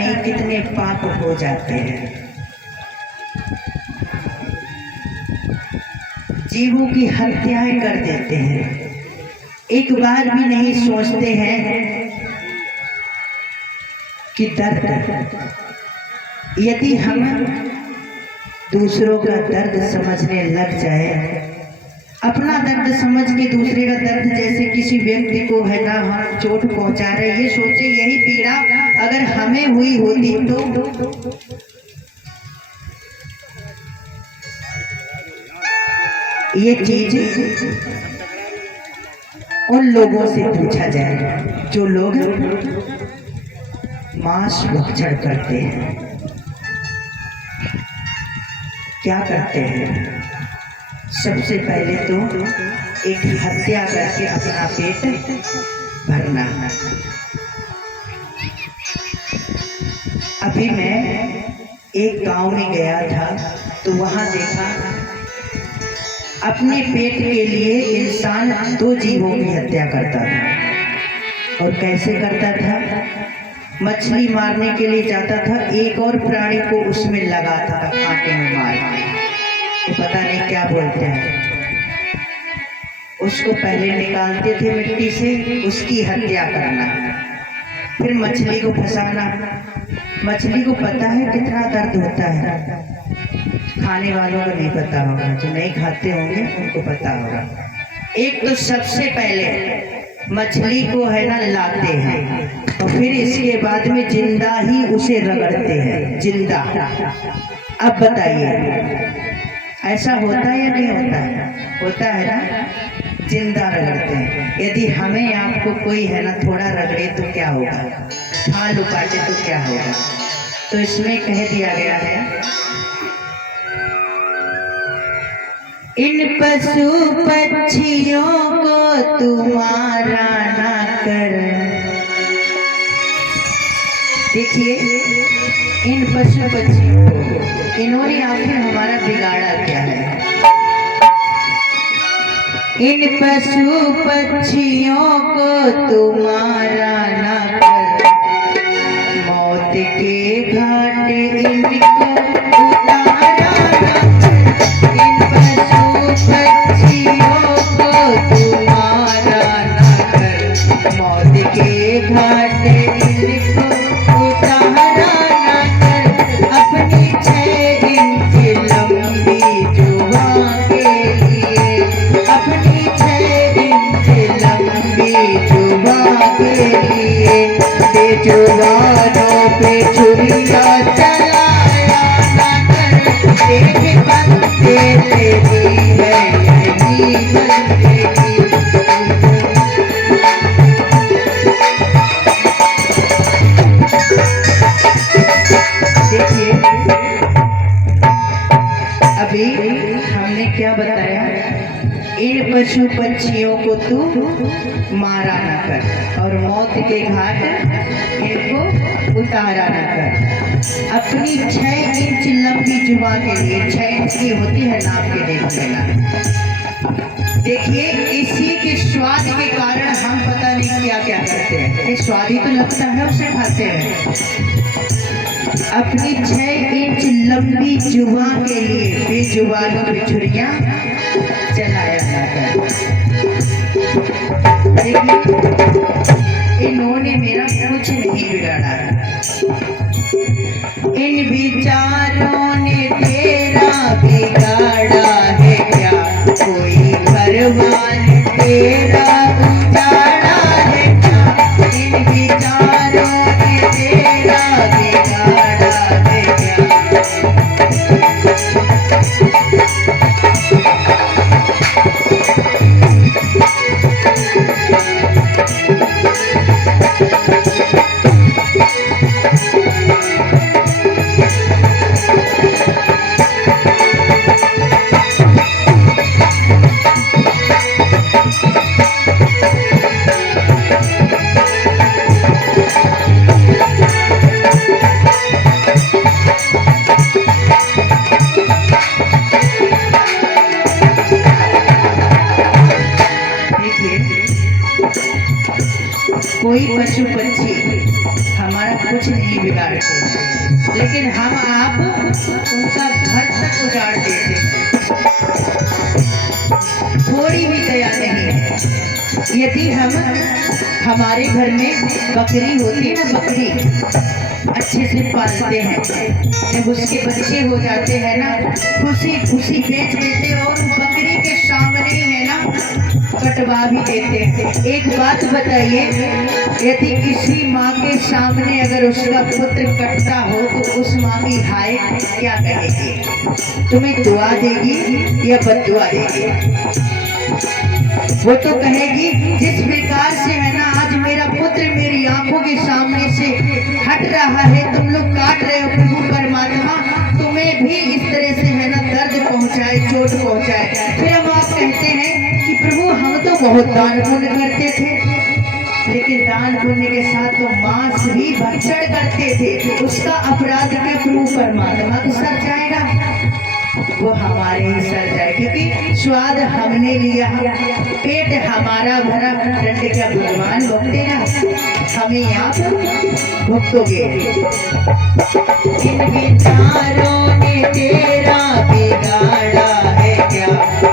नहीं कितने पाप हो जाते हैं। जीवों की हत्याएं कर देते हैं, एक बार भी नहीं सोचते हैं कि दर्द, यदि हम दूसरों का दर्द समझने लग जाए, अपना दर्द समझ के दूसरे का दर्द, जैसे किसी व्यक्ति को है ना हम चोट पहुंचा रहे, ये सोचे यही पीड़ा अगर हमें हुई होती तो ये चीज उन लोगों से पूछा जाए जो लोग मांस भक्षण करते हैं। क्या करते हैं? सबसे पहले तो एक हत्या करके अपना पेट भरना। अभी मैं एक गांव में गया था तो वहां देखा अपने पेट के लिए इंसान 2 जीवों की हत्या करता था। और कैसे करता था? मछली मारने के लिए जाता था, एक और प्राणी को उसमें लगाता था, कांटे में मार के, पता नहीं क्या बोलते हैं, उसको पहले निकालते थे मिट्टी से, उसकी हत्या करना, फिर मछली को फंसाना। मछली को पता है कितना दर्द होता है, खाने वालों को नहीं पता होगा, जो नहीं खाते होंगे उनको पता होगा। एक तो सबसे पहले मछली को है ना लाते हैं और फिर इसके बाद में जिंदा ही उसे रगड़ते हैं, जिंदा। अब बताइए ऐसा होता है या नहीं होता है? होता है ना, जिंदा रगड़ते हैं। यदि हमें आपको कोई है ना थोड़ा रगड़े तो क्या होगा, हाल उपाटे तो क्या होगा? तो इसमें कह दिया गया है, इन पशु पक्षियों को तुम्हारा ना कर। देखिए इन पशु पक्षियों को, इन्होंने आखिर हमारा बिगाड़ा क्या है? इन पशु पक्षियों को तुम्हारा ना कर, मौत के घाट इनको उतारा ना कर। इन पशु पक्षियों को तुम्हारा ना कर, मौत के घाट इनको उतारा ना कर। अपनी 6 इंच लंबी जुबान के लिए, अपनी 6 इंच लंबी जुबान के लिए, बेजुबानों पे छुरिया चलाया ना कर। देख बंदे तेरी है यही बंदेगी। देखिए अभी हमने क्या बताया, इन पशु पक्षियों को तू मारा ना कर और मौत के घाट इनको उतारा ना कर। अपनी 6 इंच लंबी जुबान के लिए, 6 इंच की होती है नाप के देख लेना। देखिए इसी के स्वाद के कारण हम पता नहीं क्या क्या करते हैं, ये स्वाद ही तो लगता है उसे खाते हैं। अपनी 6 इंच लंबी जुबान के लिए बेजुबानों पे छुरियां चलाया जाता है। देखिए इन्होंने मेरा कुछ नहीं बिगाड़ा, इन विचारों ने तेरा बिगाड़ा है क्या? कोई भगवान तेरा उजाड़ा है क्या? इन विचारों ने तेरा बिगाड़ा है क्या? बिगाड़ते हैं, लेकिन हम आप उनका घर तक उजाड़ देते हैं। थोड़ी भी दया नहीं है। यदि हम हमारे घर में बकरी होती ना, बकरी अच्छे से पालते हैं, जब उसके बच्चे हो जाते हैं ना, खुशी खुशी बेच देते और बकरी के सामने ही है ना कटवा भी देते हैं। एक बात बताइए, यदि किसी माँ के सामने अगर उसका पुत्र कटता हो तो उस माँ की हाय क्या कहेगी? तुम्हें दुआ देगी या बद्दुआ देगी? वो तो कहेगी जिस प्रकार से है ना आज मेरा पुत्र मेरी आंखों के सामने से हट रहा है, तुम लोग काट रहे हो, प्रभु परमात्मा तुम्हें भी इस तरह से है ना दर्द पहुंचाए, चोट पहुंचाए। फिर हम आप कहते हैं कि प्रभु हम तो बहुत दान पुण्य करते थे, लेकिन दान पुण्य के साथ तो मांस भी भक्षण करते थे, उसका अपराध क्या प्रभु परमात्मा तो सर जाएगा? वो हमारे ही सर जाए, क्योंकि स्वाद हमने लिया, पेट हमारा भरा, दंड क्या भगवान भुगतेगा? हमें आप भुगतोगे। इन विचारों ने तेरा बिगाड़ा है क्या?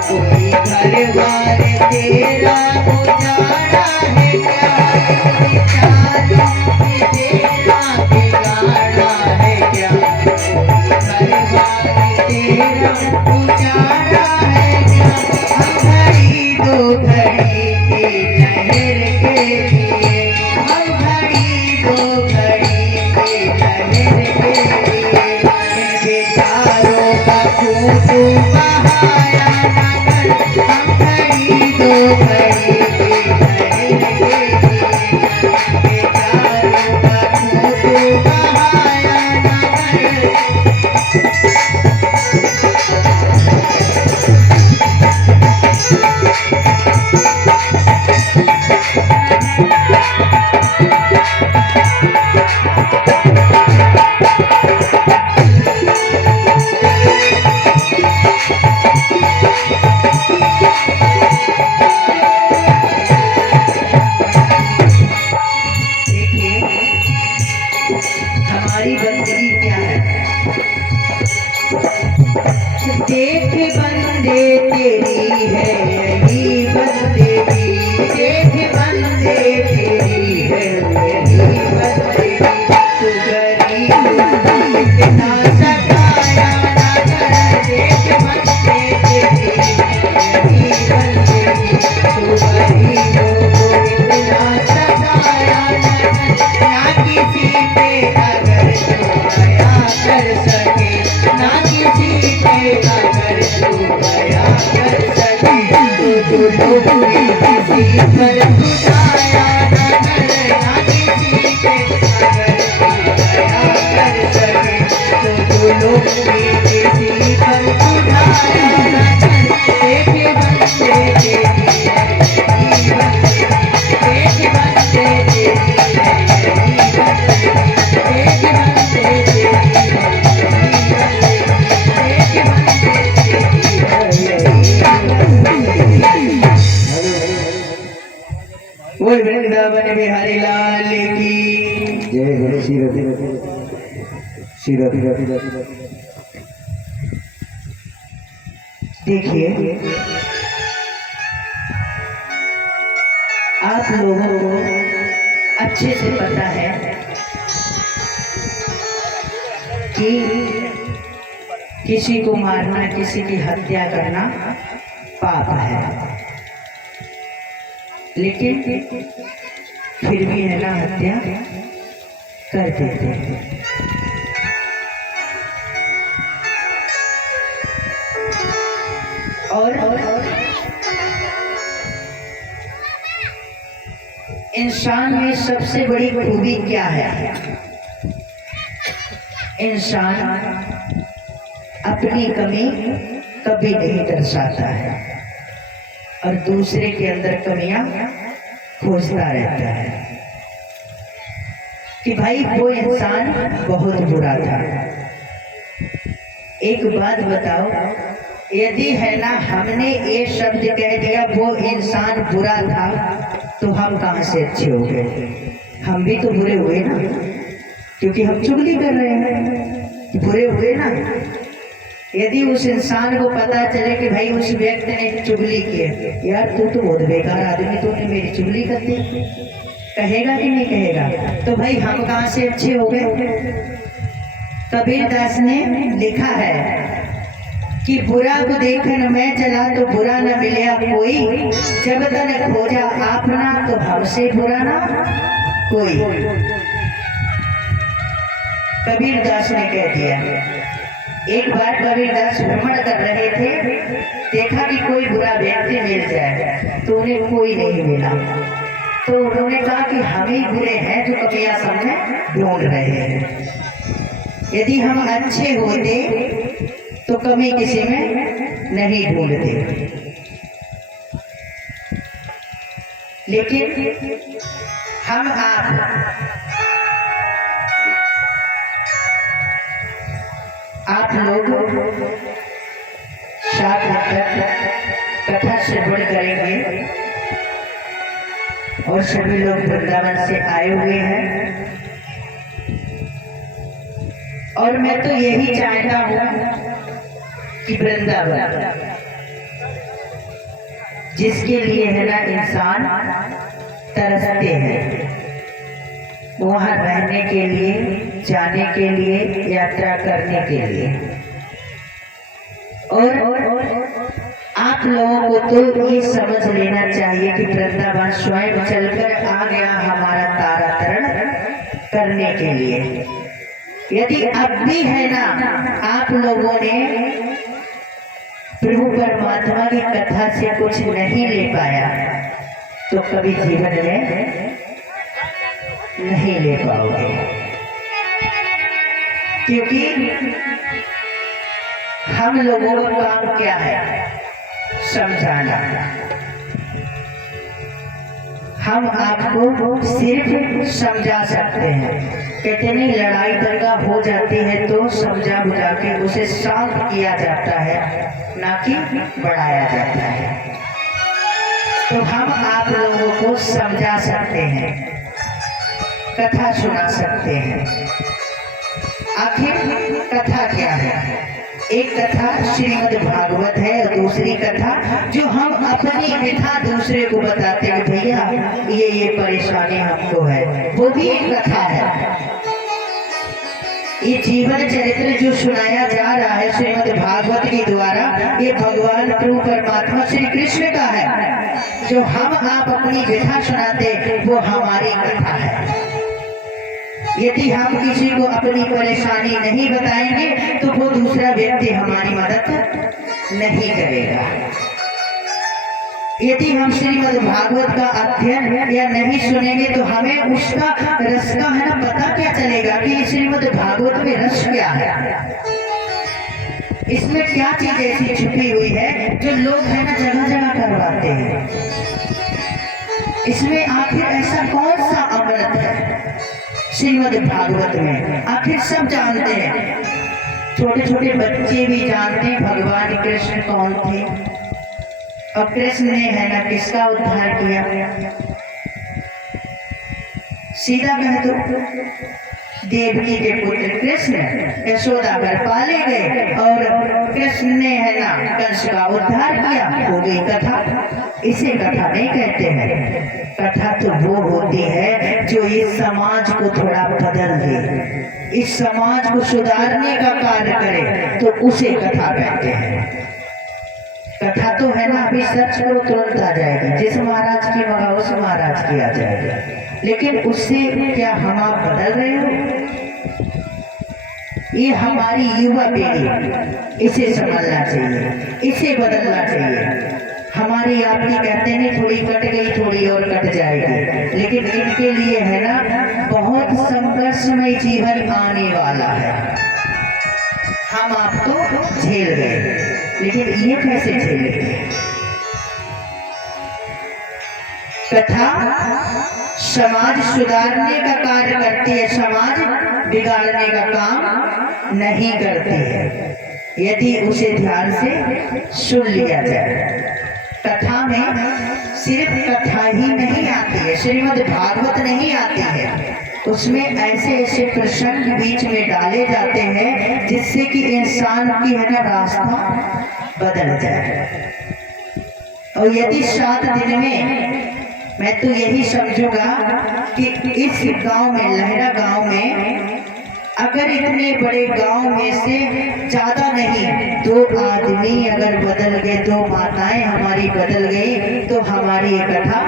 कोई घर बार तेरा उजाड़ा है क्या? इन विचारों ने तेरा बिगाड़ा है क्या? कोई घर बार तेरा उजाड़ा है क्या? हम घड़ी दो घड़ी की लहर के लिए, हम घड़ी दो घड़ी की लहर के लिए, इन बेचारों का खून बहाया ना कर। हम घड़ी दो घड़ी की लहर के लिए, बेचारों का खून बहाया ना कर। हमारी बंदगी क्या है? देख बंदे तेरी है यही बंदगी, देख बंदे तेरी है यही बंदगी। तू गरीब इतना सताया ना कर, देख बंदे तेरी यही बंदगी। तू गरीबों को इतना सताया ना कर, ना किसी पे अगर तू दया कर सके, ना किसी पे अगर तू दया कर सके, तो लोग भी किसी पर खुदाया ना कर, ना किसी पे अगर तू दया कर सके, तो लोग भी किसी पर खुदाया ना कर। देख बंदे तेरी है यही बंदगी, देख बंदे तेरी है यही बंदगी, देख बंदे तेरी है यही बंदगी, देख बंदे तेरी है यही बंदगी। बोल वृंदावन बिहारी लाल की जय जय श्री रति श्री रति। देखिए, आप लोगों को अच्छे से पता है कि किसी को मारना, किसी की हत्या करना पाप है, लेकिन फिर भी है ना हत्या कर देते हैं। और इंसान में सबसे बड़ी खूबी क्या है? इंसान अपनी कमी कभी नहीं दर्शाता है और दूसरे के अंदर कमियां खोजता रहता है कि भाई वो इंसान बहुत बुरा था। एक बात बताओ, यदि है ना हमने ये शब्द कह दिया वो इंसान बुरा था, तो हम कहाँ से अच्छे हो गए? हम भी तो बुरे हुए ना। क्योंकि हम चुगली कर रहे हैं कि बुरे हुए ना। यदि उस इंसान को पता चले कि भाई उस व्यक्ति ने चुगली की है, यार तू तो बहुत बेकार आदमी, तूने मेरी चुगली कर दी, कहेगा कि नहीं कहेगा? तो भाई हम कहाँ से अच्छे हो गए? कबीरदास ने लिखा है कि बुरा को देखन मैं चला तो बुरा न मिला कोई, जब तन खोजा आपना तो हमसे बुरा ना कोई। कबीरदास ने कह दिया। एक बार कबीरदास भ्रमण कर रहे थे, देखा कि कोई बुरा व्यक्ति मिल जाए, तो उन्हें कोई नहीं मिला। तो उन्होंने कहा कि हम ही बुरे हैं जो कबिया सब में ढूंढ रहे हैं। यदि हम अच्छे होते तो कमी किसी में नहीं ढूंढते। लेकिन हम आप लोग साथ मिलकर कथा श्रवण करेंगे और सभी लोग वृंदावन से आए हुए हैं। और मैं तो यही चाहता हूँ कि वृंदावन जिसके लिए है ना इंसान तरसते हैं, वहाँ रहने के लिए, जाने के लिए, यात्रा करने के लिए। और आप लोगों को तो ये समझ लेना चाहिए कि वृंदावन स्वयं चलकर आ गया हमारा तारातरण करने के लिए। यदि अब भी है ना आप लोगों ने प्रभु परमात्मा की कथा से कुछ नहीं ले पाया, तो कभी जीवन में नहीं ले पाओगे। क्योंकि हम लोगों का काम क्या है? समझाना। हम आपको सिर्फ समझा सकते हैं। कहते नहीं, लड़ाई दंगा हो जाती है तो समझा बुझा के उसे शांत किया जाता है, ना कि बढ़ाया जाता है। तो हम आप लोगों को समझा सकते हैं, कथा सुना सकते हैं। आखिर कथा क्या है? एक कथा श्रीमद् भागवत है और दूसरी कथा जो हम अपनी व्यथा दूसरे को बताते हैं, भैया ये परेशानी हमको है, वो भी एक कथा है। ये जीवन चरित्र जो सुनाया जा रहा है श्रीमद् भागवत के द्वारा, ये भगवान प्रभु परमात्मा श्री कृष्ण का है। जो हम आप अपनी व्यथा सुनाते वो हमारी कथा है। यदि हम किसी को अपनी परेशानी नहीं बताएंगे तो वो दूसरा व्यक्ति हमारी मदद नहीं करेगा। यदि हम श्रीमद् भागवत का अध्ययन या नहीं सुनेंगे तो हमें उसका रस का है ना पता क्या चलेगा कि श्रीमद् भागवत में रस क्या है, इसमें क्या चीज ऐसी छुपी हुई है जो लोग है ना जगह जगह करवाते हैं। इसमें आखिर ऐसा कौन सा अमृत है श्रीमद् भागवत में? आखिर सब जानते हैं, छोटे छोटे बच्चे भी जानते हैं भगवान कृष्ण कौन थे। और कृष्ण ने है ना किसका उद्धार किया? सीधा कह दो, देवकी के पुत्र कृष्ण यशोदा घर पाले गए और कृष्ण ने है ना कंस का उद्धार किया, हो गई कथा। इसे कथा नहीं कहते हैं। कथा तो वो होती है जो इस समाज को थोड़ा बदल दे, इस समाज को सुधारने का कार्य करे, तो उसे कथा कहते हैं। कथा तो है ना अभी सर्च करो तुरंत आ जाएगी, जिस महाराज की मगा उस महाराज की आ जाएगी। लेकिन उससे क्या हम आप बदल रहे हो? ये हमारी युवा पीढ़ी इसे समझना चाहिए, इसे बदलना चाहिए। हमारी आपकी कहते नहीं थोड़ी कट गई थोड़ी और कट जाएगी, लेकिन इनके लिए है ना बहुत संघर्षमय जीवन आने वाला है। हम आपको झेल गए, लेकिन ये कैसे झेलेंगे? कथा समाज सुधारने का कार्य करती है, समाज बिगाड़ने का काम नहीं करती है, यदि उसे ध्यान से सुन लिया जाए। कथा में सिर्फ कथा ही नहीं आती है, श्रीमद् भागवत नहीं आती है, उसमें ऐसे ऐसे प्रसंग बीच में डाले जाते हैं जिससे कि इंसान की है ना रास्ता बदल जाए। और यदि 7 दिन में मैं तो यही समझूंगा कि इस गांव में, लहरा गांव में, अगर इतने बड़े गांव में से ज्यादा नहीं 2 आदमी अगर बदल गए, 2 माताएं हमारी बदल गई, तो हमारी ये कथा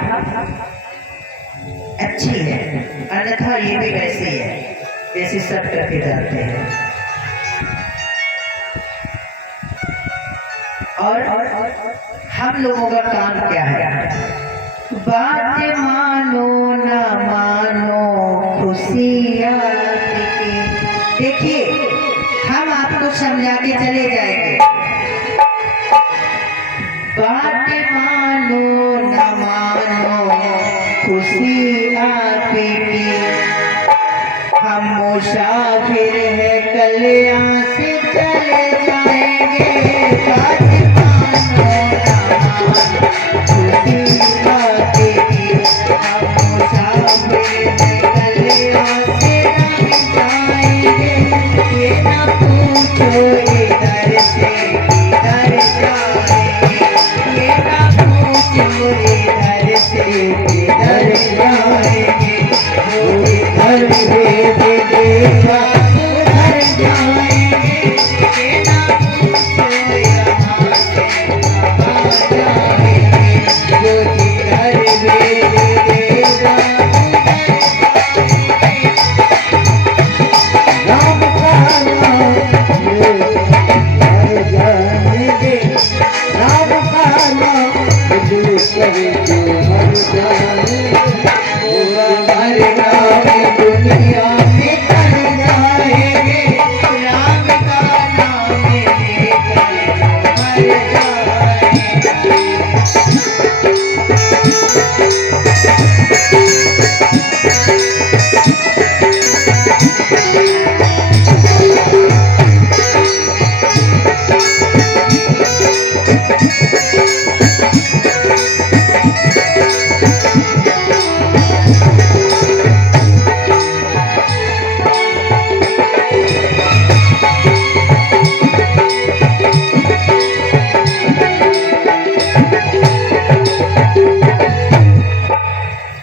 अच्छी है। अन्यथा ये भी वैसे ही है जैसे सब करके जाते हैं। और हम लोगों का काम क्या है? बात मानो न मानो खुशियाँ। देखिए, हम आपको समझा के चले जाएंगे। बात मानो न मानो खुशी आपकी, हम मुसाफिर है कल यहाँ से चले जाएंगे। बात मानो न मानो खुशी आपकी, हम मुसाफिर है कल यहाँ से जाएंगे। ये ना पूछो इधर से किधर जाएंगे, ये ना पूछो इधर से किधर जाएंगे, वो इधर भेज देगा उधर जाएंगे। ये ना पूछो यहाँ से कहाँ जाएंगे, वो इधर भेज देगा उधर जाएंगे। राम का नाम ले जाएंगे, राम का नाम ले करके मर जाएंगे। हर नाम दुनिया में कर जाएंगे, राम का नाम लेकर मर जाएंगे।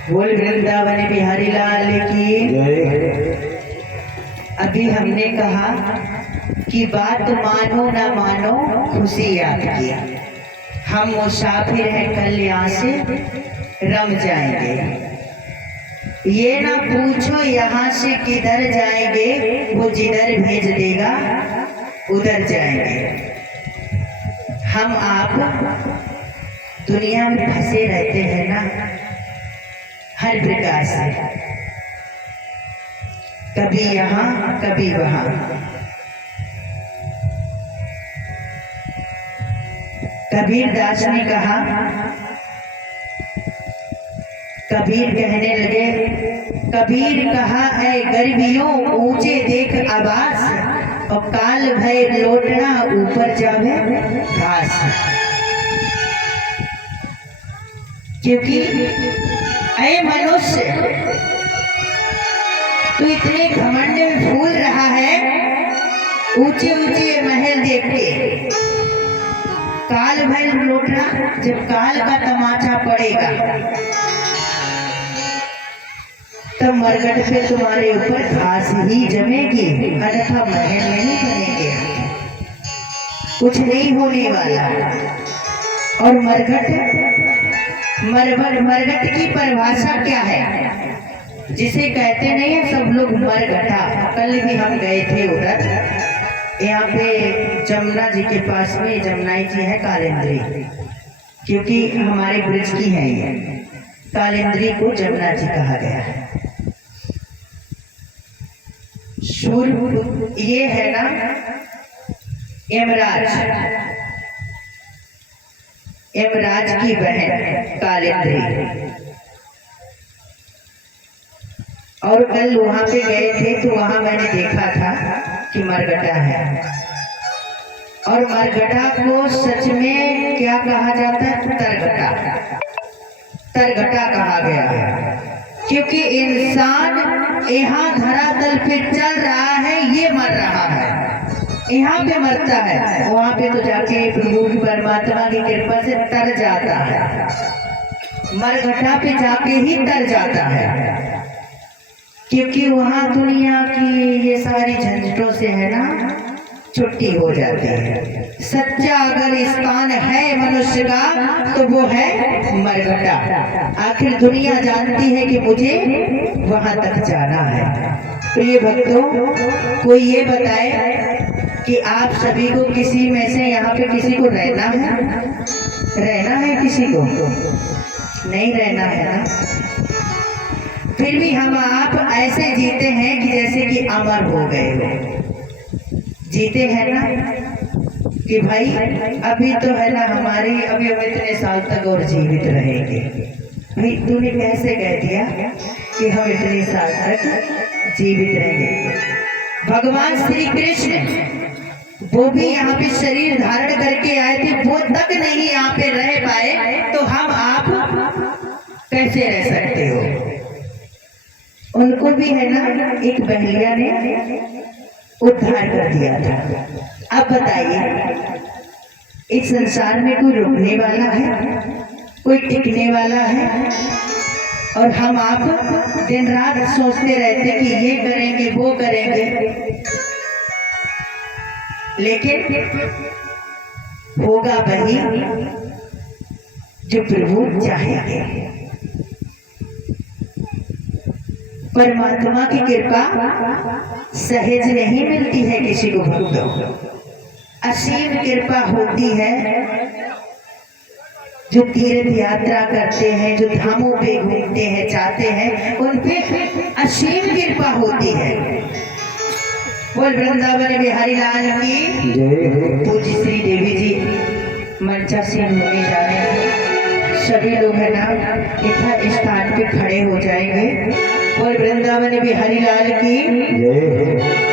बोल वृंदावन बिहारी लाल की। अभी हमने कहा कि बात मानो ना मानो खुशी आपकी, हम मुसाफिर हैं कल यहाँ से रम जाएंगे। ये ना पूछो यहाँ से किधर जाएंगे, वो जिधर भेज देगा उधर जाएंगे। हम आप दुनिया में फंसे रहते हैं ना हर प्रकार से, कभी यहाँ कभी वहाँ। कबीर दास ने कहा, कबीर कहने लगे, कबीर कहा ऐ गर्वियों ऊंचे देख आवास, और काल भय लौटना ऊपर जावे घास। क्योंकि ऐ मनुष्य, तू इतने घमंड में फूल रहा है, ऊंचे ऊंचे महल देख के। काल भय लौटना, जब काल का तमाचा पड़ेगा तब मरघट पे तुम्हारे ऊपर घास ही जमेगी, अन्यथा महल नहीं बनेंगे, कुछ नहीं होने वाला। और मरघट की परिभाषा क्या है? जिसे कहते नहीं है सब लोग मरघटा। कल भी हम गए थे उधर, यहाँ पे जमुना जी के पास में जमुनाई जी है कालिंद्री, क्योंकि हमारे ब्रज की है ये, कालिंद्री को जमुना जी कहा गया है। सूर्य ये है ना यमराज की बहन कालिंद्री। और कल वहां पे गए थे तो वहां मैंने देखा था कि मरघटा है, और मरघटा को सच में क्या कहा जाता है? तरघटा, तरघटा कहा गया है। क्योंकि इंसान यहाँ धरातल पे चल रहा है, ये मर रहा है, यहाँ पे मरता है, वहाँ पे तो जाके प्रभु की परमात्मा की कृपा से तर जाता है, मरघटा पे जाके ही तर जाता है। क्योंकि वहाँ दुनिया की ये सारी झंझटों से है ना छुट्टी हो जाती है। सच्चा अगर स्थान है मनुष्य का तो वो है मरघटा। आखिर दुनिया जानती है कि मुझे वहां तक जाना है। प्रिय भक्तों, कोई ये बताए कि आप सभी को किसी में से यहाँ पे किसी को रहना है? रहना है किसी को? नहीं रहना है ना। फिर भी हम आप ऐसे जीते हैं कि जैसे कि अमर हो गए हो। जीते हैं ना कि भाई अभी तो है ना हमारी, अभी हम इतने साल तक और जीवित रहेंगे। भाई तूने कैसे कह दिया कि हम इतने साल तक जीवित रहेंगे? भगवान श्री कृष्ण वो भी यहाँ पे शरीर धारण करके आए थे, वो तक नहीं यहाँ पे रह पाए, तो हम आप कैसे रह सकते हो? उनको भी है ना एक बहलिया ने उद्धार कर दिया था। अब बताइए, इस संसार में कोई रुकने वाला है? कोई टिकने वाला है? और हम आप दिन रात सोचते रहते कि ये करेंगे वो करेंगे, लेकिन होगा वही जो प्रभु चाहेंगे। परमात्मा की कृपा सहज नहीं मिलती है किसी को भक्तों, असीम कृपा होती है। जो तीर्थ यात्रा करते हैं, जो धामों पे घूमते हैं, जाते हैं, उन पे असीम कृपा होती है। बोल वृंदावन बिहारी लाल की जय। पूज्य श्री देवी जी मंचासीन होने जा रहे हैं। सभी लोग है ना यथा स्थान पे खड़े हो जाएंगे। बोल वृंदावन बिहारी लाल की जय।